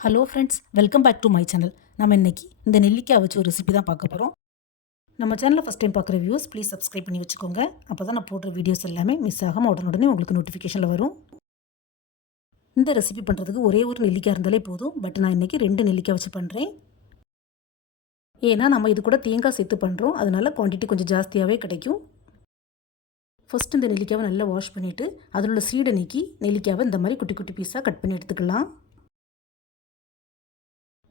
Hello friends welcome back to my channel நம்ம இன்றைக்கி இந்த நெல்லிக்காய் வச்சு ஒரு ரெசிபி தான் பார்க்க போகிறோம் நம்ம சேனலில் ஃபஸ்ட் டைம் பார்க்குற வியூஸ் ப்ளீஸ் சப்ஸ்கிரைப் பண்ணி வச்சுக்கோங்க. அப்போ தான் நான் போடுற வீடியோஸ் எல்லாமே மிஸ் ஆகாமல் உடனுடனே உங்களுக்கு நோட்டிஃபிகேஷனில் வரும். இந்த ரெசிபி பண்ணுறதுக்கு ஒரே ஒரு நெல்லிக்காய் இருந்தாலே போதும். பட் நான் இன்றைக்கி ரெண்டு நெல்லிக்காய் வச்சு பண்ணுறேன் ஏன்னா நம்ம இது கூட தேங்காய் சேர்த்து பண்ணுறோம் அதனால் குவான்டிட்டி கொஞ்சம் ஜாஸ்தியாகவே கிடைக்கும். ஃபஸ்ட் இந்த நெல்லிக்காவை நல்லா வாஷ் பண்ணிவிட்டு அதில் உள்ள சீடை நீக்கி நெல்லிக்காவை இந்த மாதிரி குட்டி குட்டி பீஸாக கட் பண்ணி எடுத்துக்கலாம்.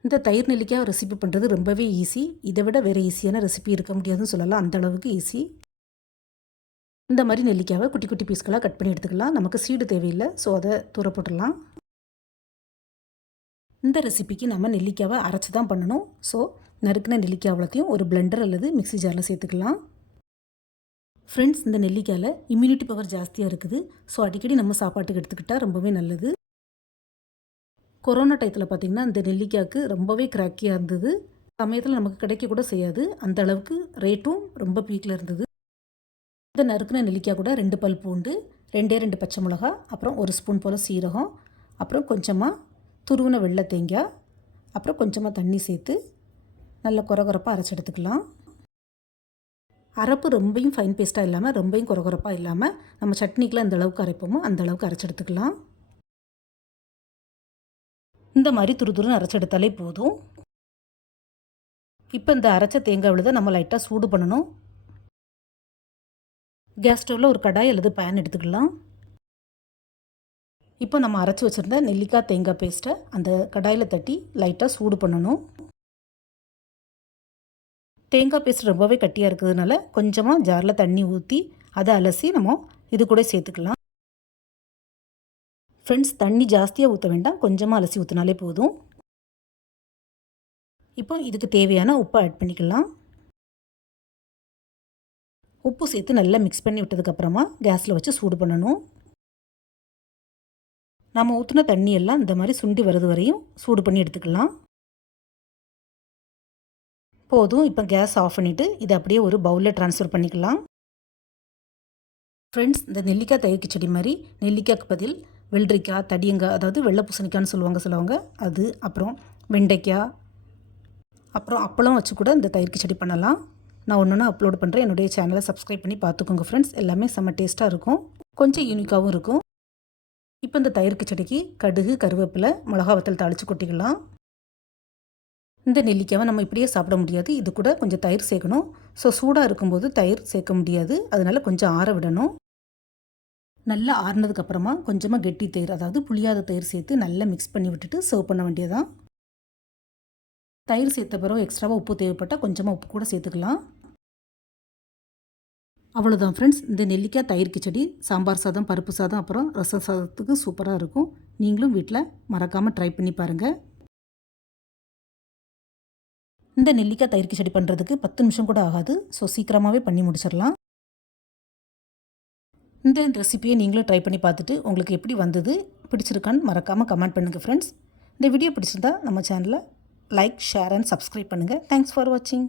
இந்த தயிர் நெல்லிக்காய் ரெசிபி பண்ணுறது ரொம்பவே ஈஸி இதை விட வேறு ஈஸியான ரெசிபி இருக்க முடியாதுன்னு சொல்லலாம். அந்த அளவுக்கு ஈஸி இந்த மாதிரி நெல்லிக்காவை குட்டி குட்டி பீஸ்களாக கட் பண்ணி எடுத்துக்கலாம். நமக்கு சீடு தேவையில்லை. ஸோ அதை தூர போட்டுடலாம். இந்த ரெசிபிக்கு நம்ம நெல்லிக்காவை அரைச்சி தான் பண்ணணும். ஸோ நறுக்கின நெல்லிக்காய் அவ்வளோத்தையும் ஒரு பிளெண்டர் அல்லது மிக்ஸி ஜாரில் சேர்த்துக்கலாம். ஃப்ரெண்ட்ஸ் இந்த நெல்லிக்காயில் இம்யூனிட்டி பவர் ஜாஸ்தியாக இருக்குது. ஸோ அடிக்கடி நம்ம சாப்பாட்டுக்கு எடுத்துக்கிட்டால் ரொம்பவே நல்லது. கொரோனா டயத்தில் பார்த்திங்கன்னா இந்த நெல்லிக்காய்க்கு ரொம்பவே கிராக்கியாக இருந்தது. சமயத்தில் நமக்கு கிடைக்க கூட செய்யாது. அந்த அளவுக்கு ரேட்டும் ரொம்ப பீக்கில் இருந்தது. இந்த நறுக்கின நெல்லிக்காய் கூட ரெண்டு பல் பூண்டு ரெண்டே ரெண்டு பச்சை மிளகா அப்புறம் ஒரு ஸ்பூன் போல் சீரகம் அப்புறம் கொஞ்சமாக துருவின வெள்ளை தேங்காய் அப்புறம் கொஞ்சமாக தண்ணி சேர்த்து நல்ல குறகுறப்பாக அரைச்சி எடுத்துக்கலாம். அரைப்பு ரொம்பையும் ஃபைன் பேஸ்ட்டாக இல்லாமல் ரொம்பையும் குறகுறப்பாக இல்லாமல் நம்ம சட்னிக்கெலாம் எந்த அளவுக்கு அரைப்போமோ அந்த அளவுக்கு அரைச்சி எடுத்துக்கலாம். இந்த மாதிரி துரு துருன்னு அரைச்செடுத்தாலே போதும். இப்போ இந்த அரைச்ச தேங்காய் விழுத நம்ம லைட்டாக சூடு பண்ணணும். கேஸ் ஸ்டவ்வில் ஒரு கடாய் அல்லது பேன் எடுத்துக்கலாம். இப்போ நம்ம அரைச்சி வச்சுருந்த நெல்லிக்காய் தேங்காய் பேஸ்ட்டை அந்த கடாயில் தட்டி லைட்டாக சூடு பண்ணணும். தேங்காய் பேஸ்ட் ரொம்பவே கட்டியாக இருக்கிறதுனால கொஞ்சமாக ஜாரில் தண்ணி ஊற்றி அதை அலசி நம்ம இது கூட சேர்த்துக்கலாம். ஃப்ரெண்ட்ஸ் தண்ணி ஜாஸ்தியாக ஊற்ற வேண்டாம். கொஞ்சமாக அலசி ஊற்றினாலே போதும். இப்போ இதுக்கு தேவையான உப்பை ஆட் பண்ணிக்கலாம். உப்பு சேர்த்து நல்லா மிக்ஸ் பண்ணி விட்டதுக்கப்புறமா கேஸில் வச்சு சூடு பண்ணணும். நம்ம ஊற்றின தண்ணியெல்லாம் இந்த மாதிரி சுண்டி வர்றது வரையும் சூடு பண்ணி எடுத்துக்கலாம். போதும் இப்போ கேஸ் ஆஃப் பண்ணிவிட்டு இதை அப்படியே ஒரு பவுலில் ட்ரான்ஸ்ஃபர் பண்ணிக்கலாம். ஃப்ரெண்ட்ஸ் இந்த நெல்லிக்காய் தயிர் கிச்சடி மாதிரி நெல்லிக்காய்க்கு பதில் வெள்ளரிக்காய் தடியங்காய் அதாவது வெள்ளை பூசணிக்காய்ன்னு சொல்லுவாங்க சொல்லுவாங்க அது அப்புறம் வெண்டைக்காய் அப்புறம் அப்பளம் வச்சு கூட இந்த தயிர் கிச்சடி பண்ணலாம். நான் ஒன்று ஒன்று அப்லோட் பண்ணுறேன் என்னுடைய சேனலை சப்ஸ்கிரைப் பண்ணி பார்த்துக்கோங்க ஃப்ரெண்ட்ஸ் எல்லாமே செம்ம டேஸ்ட்டாக இருக்கும். கொஞ்சம் யூனிக்காகவும் இருக்கும். இப்போ இந்த தயிர் கிச்சடிக்கு கடுகு கருவேப்பிலை மிளகா வத்தல் தாளித்து கொட்டிக்கலாம். இந்த நெல்லிக்காவை நம்ம இப்படியே சாப்பிட முடியாது. இது கூட கொஞ்சம் தயிர் சேர்க்கணும். ஸோ சூடாக இருக்கும்போது தயிர் சேர்க்க முடியாது. அதனால் கொஞ்சம் ஆற விடணும். நல்லா ஆறுனதுக்கப்புறமா கொஞ்சமாக கெட்டி தயிர் அதாவது புளியாத தயிர் சேர்த்து நல்லா மிக்ஸ் பண்ணி விட்டுட்டு சர்வ் பண்ண வேண்டியதான் தயிர் சேர்த்த பிறகு எக்ஸ்ட்ராவாக உப்பு தேவைப்பட்டால் கொஞ்சமாக உப்பு கூட சேர்த்துக்கலாம். அவ்வளோதான் ஃப்ரெண்ட்ஸ் இந்த நெல்லிக்காய் தயிர் கிச்சடி சாம்பார் சாதம் பருப்பு சாதம் அப்புறம் ரசம் சாதத்துக்கு சூப்பராக இருக்கும். நீங்களும் வீட்டில் மறக்காமல் ட்ரை பண்ணி பாருங்கள் இந்த நெல்லிக்காய் தயிர் கிச்சடி பண்ணுறதுக்கு பத்து நிமிஷம் கூட ஆகாது. ஸோ சீக்கிரமாகவே பண்ணி முடிச்சிடலாம். இந்த ரெசிபியை நீங்களும் ட்ரை பண்ணி பார்த்துட்டு உங்களுக்கு எப்படி வந்தது பிடிச்சிருக்கான்னு மறக்காமல் கமெண்ட் பண்ணுங்கள் ஃப்ரெண்ட்ஸ் இந்த வீடியோ பிடிச்சிருந்தா நம்ம சேனலை லைக் ஷேர் அண்ட் சப்ஸ்கிரைப் பண்ணுங்கள் தேங்க்ஸ் ஃபார் வாட்சிங்